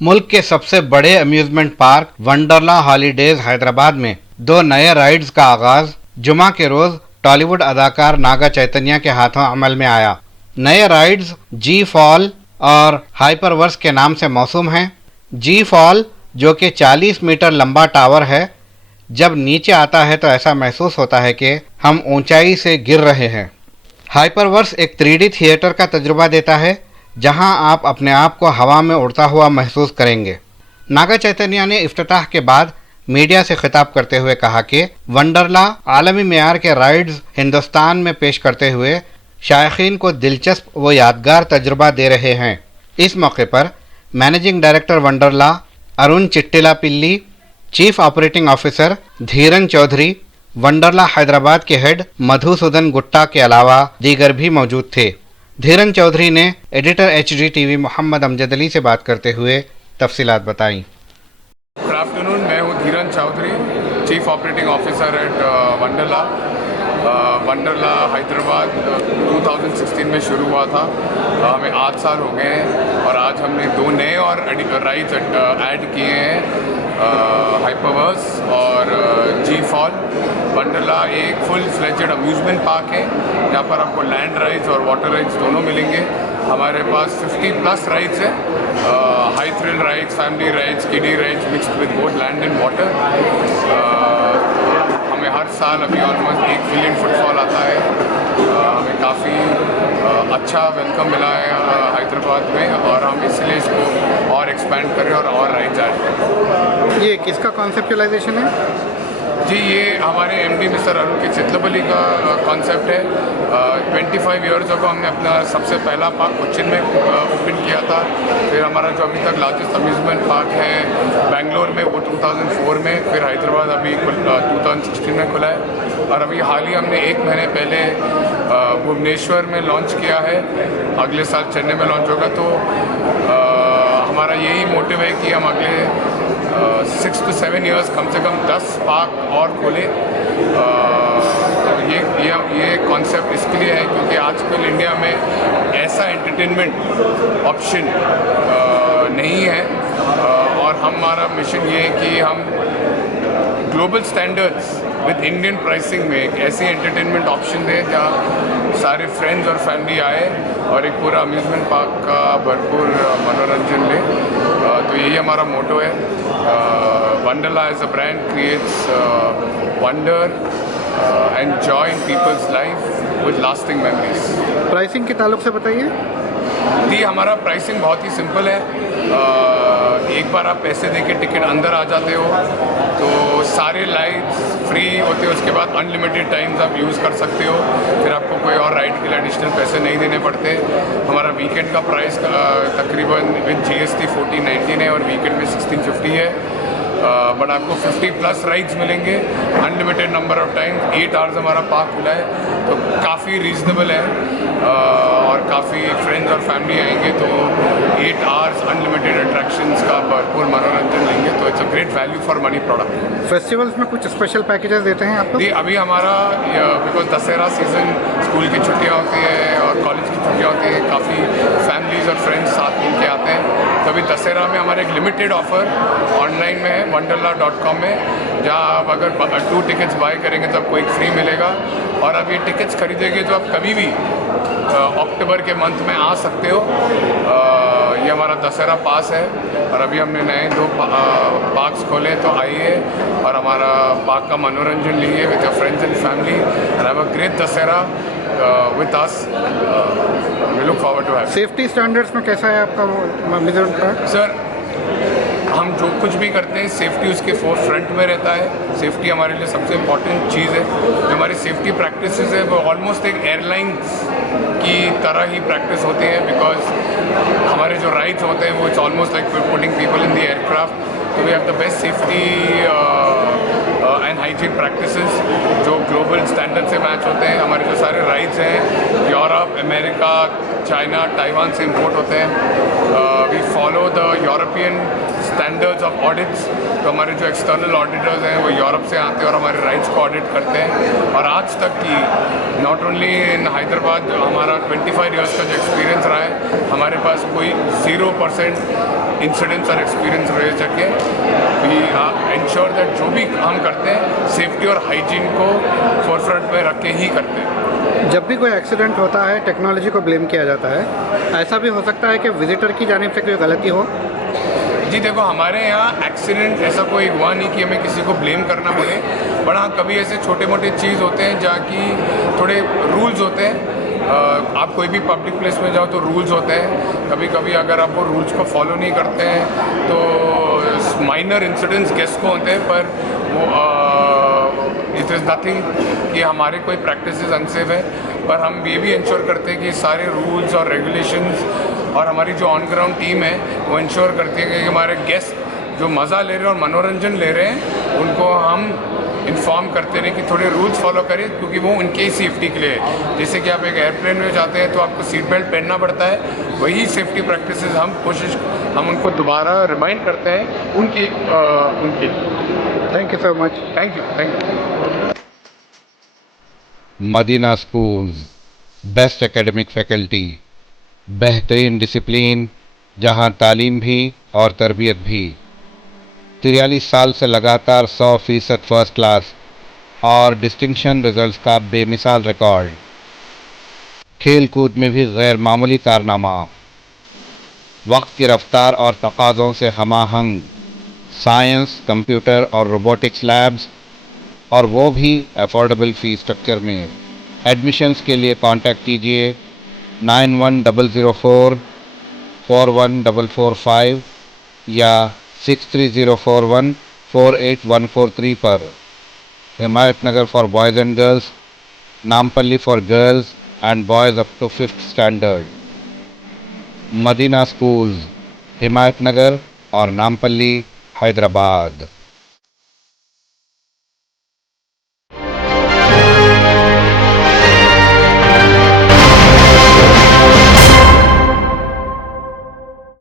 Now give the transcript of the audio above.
मुल्क के सबसे बड़े amusement park Wonderla holidays Hyderabad में 2 नए राइड्स का आगाज जुमा के रोज टॉलीवुड अदाकार नागा चैतन्य के हाथों अमल में आया। नए राइड्स जी फॉल और हाइपरवर्स के नाम से मौसूम हैं। जी फॉल, जो कि 40 मीटर लंबा टावर है, जब नीचे आता है तो ऐसा महसूस होता है कि हम ऊंचाई से गिर रहे हैं। हाइपरवर्स एक 3D थिएटर का तजुर्बा देता है, जहां आप अपने आप को हवा में उड़ता हुआ महसूस करेंगे। नागा चैतन्य ने इफ्तिताह के बाद मीडिया से खिताब करते हुए कहा कि वंडरला आलमी मेयार के राइड्स हिंदुस्तान में पेश करते हुए शायकीन को दिलचस्प व यादगार तजुर्बा दे रहे हैं। इस मौके पर managing director Wonderla Arun Chittilappilly, chief operating officer Dheeran Choudhary, Wonderla Hyderabad के हेड मधुसूदन गुट्टा के अलावा दीगर भी मौजूद थे। धीरन चौधरी ने एडिटर HDTV मोहम्मद अमजद अली से बात करते हुए तफसीलात बताईं। गुड आफ्टरनून, मैं हूँ Dheeran Choudhary, chief operating officer at Wonderla. Wonderla Hyderabad 2016 में शुरू हुआ था। हमें 8 साल हो गए हैं और आज हमने 2 नए और राइड्स ऐड किए हैं, हाइपरवर्स और जी फॉल। वंडरला एक फुल फ्लेजेड अम्यूजमेंट पार्क है जहाँ पर आपको लैंड राइड्स और वाटर राइड्स दोनों मिलेंगे। हमारे पास 50+ राइड्स हैं, high thrill rides, family rides, kiddie rides mixed with both land and water. हमें हर साल अभी ऑलमोस्ट 1 मिलियन फुटफॉल आता है। हमें काफ़ी अच्छा वेलकम मिला है हैदराबाद में और हम इसलिए इसको और एक्सपेंड करें और राइड्स ऐड करें। ये किसका कॉन्सेप्चुलाइजेशन है? जी, ये हमारे MD मिस्टर अरुण के चितलपल्ली का कॉन्सेप्ट है। 25 ईयर्स अगो हमने अपना सबसे पहला पार्क कोचिन में ओपन किया था। फिर हमारा जो अभी तक लार्जेस्ट अम्यूजमेंट पार्क है बेंगलोर में, वो 2004 में, फिर हैदराबाद अभी 2016 में खुला है और अभी हाल ही हमने 1 महीने पहले भुवनेश्वर में लॉन्च किया है। अगले साल चेन्नई में लॉन्च होगा। तो हमारा यही मोटिव है कि हम अगले 6 to 7 ईयर्स कम से कम 10 पार्क और खोले। ये कॉन्सेप्ट इसके लिए है क्योंकि आजकल इंडिया में ऐसा एंटरटेनमेंट ऑप्शन नहीं है और हमारा मिशन ये है कि हम global standards with Indian pricing में एक ऐसी एंटरटेनमेंट ऑप्शन दें जहाँ सारे फ्रेंड्स और फैमिली आए और एक पूरा अम्यूज़मेंट पार्क का भरपूर मनोरंजन लें। तो यही हमारा मोटो है। Wonderla as a brand creates wonder and joy in people's life with lasting memories. Pricing के ताल्लुक से बताइए। जी, हमारा प्राइसिंग बहुत ही सिंपल है। एक बार आप पैसे दे के टिकट अंदर आ जाते हो तो सारे लाइट्स फ्री होते हैं। उसके बाद अनलिमिटेड टाइम्स आप यूज़ कर सकते हो। फिर आपको कोई और राइड के लिए एडिशनल पैसे नहीं देने पड़ते। हमारा वीकेंड का प्राइस तकरीबन विद GST 1419 है और वीकेंड में 1650 है। बट आपको 50+ राइड्स मिलेंगे, unlimited number of time, 8 hours हमारा पार्क खुला है तो काफ़ी रीजनेबल है और काफ़ी फ्रेंड्स और फैमिली आएंगे तो 8 आवर्स अनलिमिटेड अट्रैक्शंस का भरपूर मनोरंजन लेंगे। तो it's a great value for money product. Festivals में कुछ स्पेशल पैकेजेस देते हैं आप लोग? जी, अभी हमारा बिकॉज दशहरा सीज़न, स्कूल की छुट्टियाँ होती है और कॉलेज की छुट्टियाँ होती है, काफ़ी फैमिलीज़ और फ्रेंड्स साथ मिल के आते हैं। तो अभी दशहरा में हमारा एक लिमिटेड ऑफर ऑनलाइन में है wonderla.com में, जहाँ आप अगर 2 टिकट्स बाय करेंगे तो आपको एक फ्री मिलेगा और आप ये टिकट्स खरीदेंगे तो आप कभी भी अक्टूबर के मंथ में आ सकते हो। ये हमारा दशहरा पास है और अभी हमने नए 2 पार्क्स खोले, तो आइए और हमारा पार्क का मनोरंजन लीजिए with your friends and family and have a great Dussehra with us. We look forward to have. Safety standards में कैसा है आपका अम्यूजमेंट पार्क? सर, हम जो कुछ भी करते हैं सेफ्टी उसके फोरफ्रंट में रहता है। सेफ्टी हमारे लिए सबसे इम्पॉर्टेंट चीज़ है। जो हमारी सेफ्टी प्रैक्टिसेस है वो ऑलमोस्ट एक एयरलाइंस की तरह ही प्रैक्टिस होती है बिकॉज हमारे जो राइड्स होते हैं वो it's almost like putting people in the aircraft. तो we have the best safety and hygiene practices जो ग्लोबल स्टैंडर्ड से मैच होते हैं। हमारे जो सारे राइड्स हैं यूरोप, अमेरिका, चाइना, ताइवान से इंपोर्ट होते हैं। We follow the European standards of audits. तो हमारे जो एक्सटर्नल ऑडिटर्स हैं वो यूरोप से आते हैं और हमारे राइट्स को ऑडिट करते हैं। और आज तक की नॉट ओनली इन हैदराबाद, हमारा 25 इयर्स का जो एक्सपीरियंस रहा है, हमारे पास कोई 0% इंसिडेंट्स और एक्सपीरियंस रह सके। वी इंश्योर दैट जो भी हम करते हैं सेफ्टी और हाइजीन को फोरफ्रंट में रख के ही करते हैं। जब भी कोई एक्सीडेंट होता है टेक्नोलॉजी को ब्लेम किया जाता है, ऐसा भी हो सकता है कि विजिटर की जानिब से कोई गलती हो? जी देखो, हमारे यहाँ एक्सीडेंट ऐसा कोई हुआ नहीं कि हमें किसी को ब्लेम करना पड़े, बट हाँ कभी ऐसे छोटे मोटे चीज़ होते हैं जहाँ की थोड़े रूल्स होते हैं। आप कोई भी पब्लिक प्लेस में जाओ तो रूल्स होते हैं, कभी कभी अगर आप वो रूल्स को फॉलो नहीं करते हैं तो माइनर इंसिडेंट्स गेस्ट को होते हैं, पर वो इट इज़ नथिंग कि हमारे कोई प्रैक्टिसेस अनसेफ है। पर हम ये भी इंश्योर करते हैं कि सारे रूल्स और रेगुलेशंस, और हमारी जो ऑन ग्राउंड टीम है वो इंश्योर करती है कि हमारे गेस्ट जो मज़ा ले रहे हैं और मनोरंजन ले रहे हैं उनको हम इन्फॉर्म करते रहे कि थोड़े रूल्स फॉलो करें, क्योंकि वो उनके ही सेफ्टी के लिए है। जैसे कि आप एक एयरप्लेन में जाते हैं तो आपको सीट बेल्ट पहनना पड़ता है, वही सेफ्टी प्रैक्टिसेस हम उनको दोबारा रिमाइंड करते हैं उनकी। Thank you so much. Thank you. Madina schools, best academic faculty, बेहतरीन डिसिप्लिन, जहां तालीम भी और तरबियत भी। 43 साल से लगातार 100% फर्स्ट क्लास और डिस्टिंक्शन रिजल्ट्स का बेमिसाल रिकॉर्ड। खेल कूद में भी गैर मामूली कारनामा। वक्त की रफ्तार और तकाज़ों से हमाहंग साइंस, कंप्यूटर और रोबोटिक्स लैब्स, और वो भी अफोर्डेबल फ़ीस स्ट्रक्चर में। एडमिशन्स के लिए कांटेक्ट कीजिए 9100441445 या 6304148143 पर। Himayat Nagar for boys and girls, Nampally for girls and boys up to 5th standard. Madina schools, Himayat Nagar और नामपल्ली, हैदराबाद।